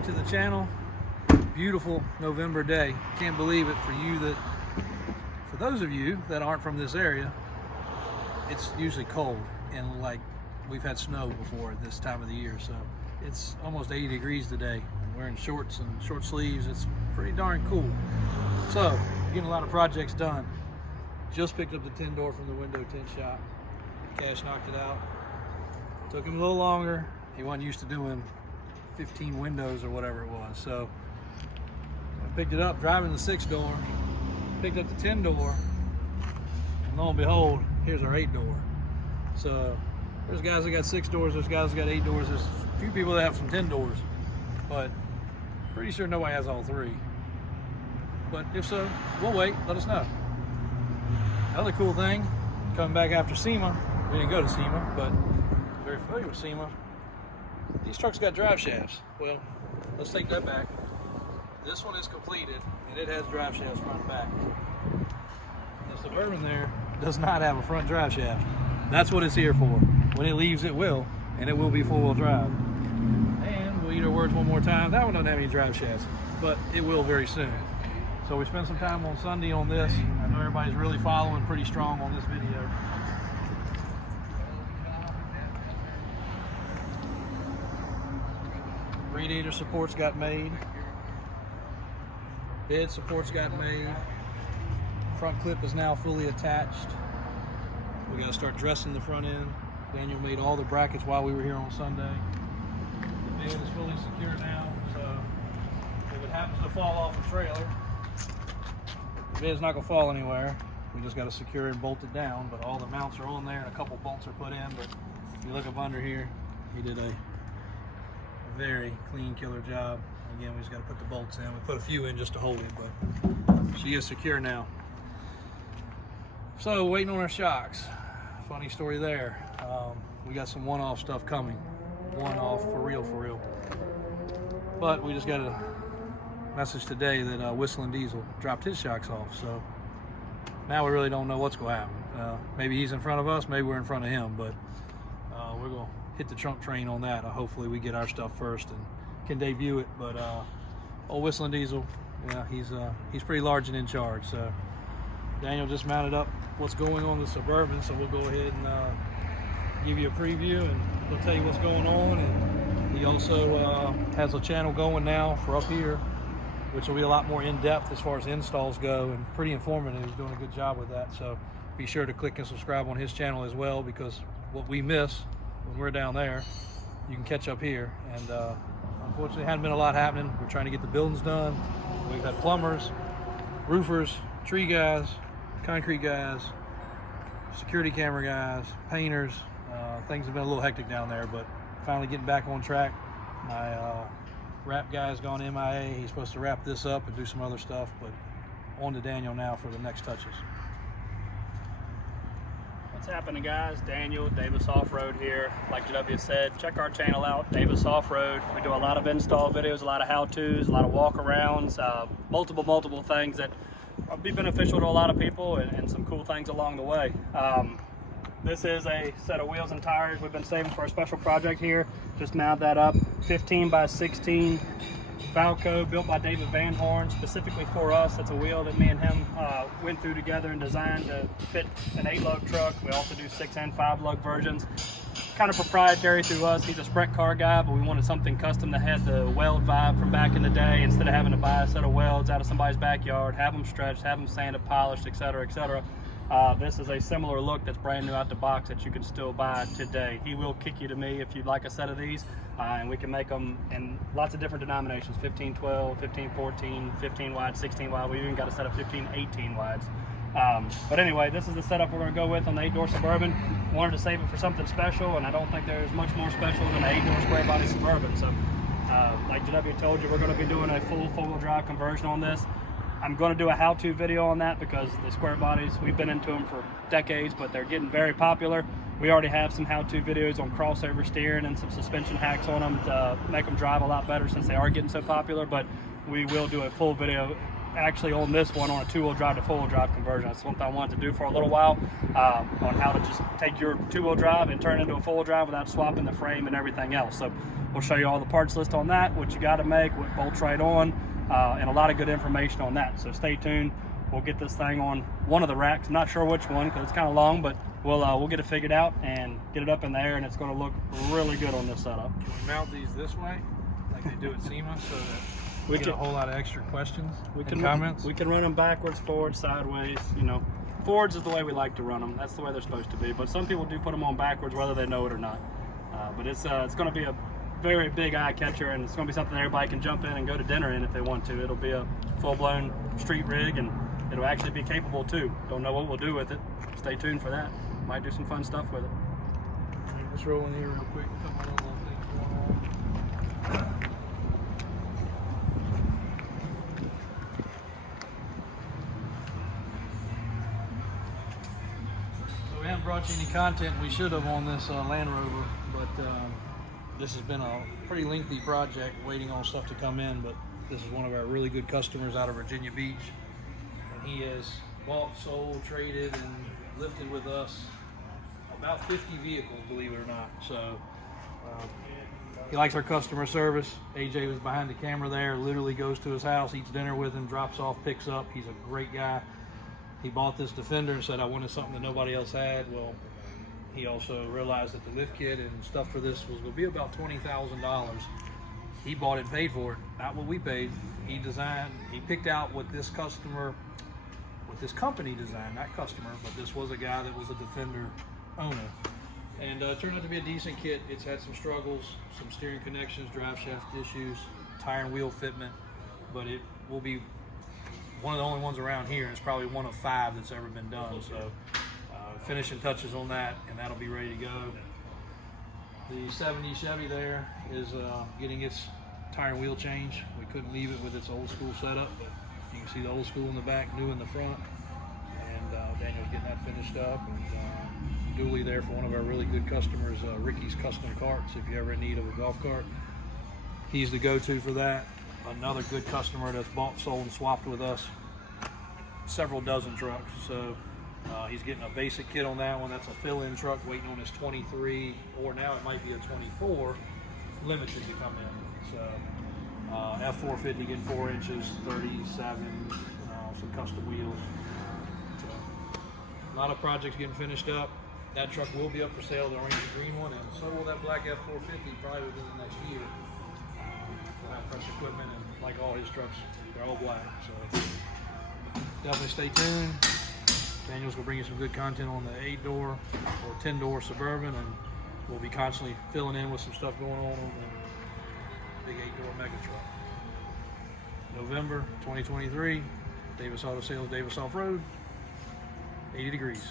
back to the channel. Beautiful November day. Can't believe it for those of you that aren't from this area. It's usually cold, and like we've had snow before at this time of the year, so it's almost 80 degrees today. I'm wearing shorts and short sleeves. It's pretty darn cool. So getting a lot of projects done. Just picked up the 10 door from the window tint shop. Cash knocked it out. Took him a little longer. He wasn't used to doing 15 windows or whatever it was. So I picked it up, driving the 6 door, picked up the 10 door, and lo and behold, here's our 8 door. So there's guys that got 6 doors, there's guys that got 8 doors, there's a few people that have some 10 doors, but pretty sure nobody has all 3. But if so, we'll wait, let us know. Another cool thing, coming back after SEMA, we didn't go to SEMA, but very familiar with SEMA. These trucks got drive shafts. Well, let's take that back. This one is completed, and it has drive shafts front and back. The Suburban there does not have a front drive shaft. That's what it's here for. When it leaves, it will, and it will be 4-wheel drive. And we'll eat our words one more time. That one doesn't have any drive shafts, but it will very soon. So we spent some time on Sunday on this. I know everybody's really following pretty strong on this video. Radiator supports got made. Bed supports got made. Front clip is now fully attached. We got to start dressing the front end. Daniel made all the brackets while we were here on Sunday. The bed is fully secure now, so if it happens to fall off the trailer, the bed's not going to fall anywhere. We just got to secure and bolt it down, but all the mounts are on there and a couple bolts are put in. But if you look up under here, he did a very clean killer job. Again, we just got to put the bolts in. We put a few in just to hold it, but she is secure now. So waiting on our shocks. Funny story there. We got some one-off stuff coming. One-off for real. But we just got a message today that Whistling Diesel dropped his shocks off. So now we really don't know what's going to happen. Maybe he's in front of us, maybe we're in front of him, but we're going to hit the Trump train on that. Hopefully we get our stuff first and can debut it. But old Whistling Diesel, yeah, he's pretty large and in charge. So Daniel just mounted up what's going on with the Suburban, so we'll go ahead and give you a preview and we'll tell you what's going on. And he also has a channel going now for up here, which will be a lot more in-depth as far as installs go and pretty informative. He's doing a good job with that. So be sure to click and subscribe on his channel as well, because what we miss when we're down there, you can catch up here. And unfortunately, hadn't been a lot happening. We're trying to get the buildings done. We've had plumbers, roofers, tree guys, concrete guys, security camera guys, painters. Things have been a little hectic down there, but finally getting back on track. My wrap guy's gone MIA. He's supposed to wrap this up and do some other stuff, but on to Daniel now for the next touches. What's happening, guys? Daniel, Davis Offroad here. Like JW said, check our channel out, Davis Offroad. We do a lot of install videos, a lot of how-tos, a lot of walk-arounds, multiple things that will be beneficial to a lot of people, and some cool things along the way. This is a set of wheels and tires we've been saving for a special project here. Just mounted that up, 15 by 16 Valco, built by David Van Horn specifically for us. That's a wheel that me and him went through together and designed to fit an 8-lug truck. We also do 6 and 5-lug versions. Kind of proprietary through us. He's a sprint car guy, but we wanted something custom that had the weld vibe from back in the day, instead of having to buy a set of welds out of somebody's backyard, have them stretched, have them sanded, polished, etc., etc. This is a similar look that's brand new out the box that you can still buy today. He will kick you to me if you'd like a set of these, and we can make them in lots of different denominations: 15-12, 15-14, 15 wide, 16 wide. We even got a set of 15-18 wides. But anyway, this is the setup we're going to go with on the 8-door Suburban. Wanted to save it for something special, and I don't think there's much more special than an 8-door square body Suburban. So like JW told you, we're going to be doing a full 4-wheel drive conversion on this. I'm going to do a how-to video on that because the square bodies, we've been into them for decades, but they're getting very popular. We already have some how-to videos on crossover steering and some suspension hacks on them to make them drive a lot better since they are getting so popular, but we will do a full video actually on this one on a 2-wheel drive to 4-wheel drive conversion. That's something I wanted to do for a little while, on how to just take your 2-wheel drive and turn it into a 4-wheel drive without swapping the frame and everything else. So we'll show you all the parts list on that, what you got to make, what bolts right on, and a lot of good information on that. So stay tuned. We'll get this thing on one of the racks. I'm not sure which one because it's kind of long, but we'll get it figured out and get it up in the air, and it's going to look really good on this setup. Can we mount these this way, like they do at SEMA, so that we get a whole lot of extra questions and comments? We can run them backwards, forwards, sideways. You know, forwards is the way we like to run them. That's the way they're supposed to be. But some people do put them on backwards, whether they know it or not. But it's going to be a very big eye catcher, and it's going to be something everybody can jump in and go to dinner in if they want to. It'll be a full-blown street rig, and it'll actually be capable too. Don't know what we'll do with it. Stay tuned for that. Might do some fun stuff with it. Let's roll in here real quick. Got my little things going on. So we haven't brought you any content. We should have on this Land Rover, but this has been a pretty lengthy project waiting on stuff to come in. But this is one of our really good customers out of Virginia Beach. He has bought, sold, traded, and lifted with us about 50 vehicles, believe it or not. So he likes our customer service. AJ was behind the camera there, literally goes to his house, eats dinner with him, drops off, picks up. He's a great guy. He bought this Defender and said, I wanted something that nobody else had. Well, he also realized that the lift kit and stuff for this was going to be about $20,000. He bought it and paid for it, not what we paid. He designed, he picked out what this customer, what this company designed, not customer, but this was a guy that was a Defender owner. And it turned out to be a decent kit. It's had some struggles, some steering connections, drive shaft issues, tire and wheel fitment, but it will be one of the only ones around here. It's probably one of 5 that's ever been done. So finishing touches on that, and that'll be ready to go. The 70 Chevy there is getting its tire and wheel change. We couldn't leave it with its old school setup, but you can see the old school in the back, new in the front, and Daniel's getting that finished up. And dually there for one of our really good customers, Ricky's Custom Carts. If you're ever in need of a golf cart, he's the go-to for that. Another good customer that's bought, sold, and swapped with us several dozen trucks. So he's getting a basic kit on that one. That's a fill-in truck waiting on his 23, or now it might be a 24 limited to come in. So F450 getting 4 inches, 37, some custom wheels. So a lot of projects getting finished up. That truck will be up for sale, the orange and green one, and so will that black F450 probably within the next year. We'll have fresh equipment, and like all his trucks, they're all black. So definitely stay tuned. Daniel's gonna bring you some good content on the 8-door or 10-door Suburban, and we'll be constantly filling in with some stuff going on the big 8-door mega truck. November 2023, Davis Auto Sales, Davis Off-Road, 80 degrees.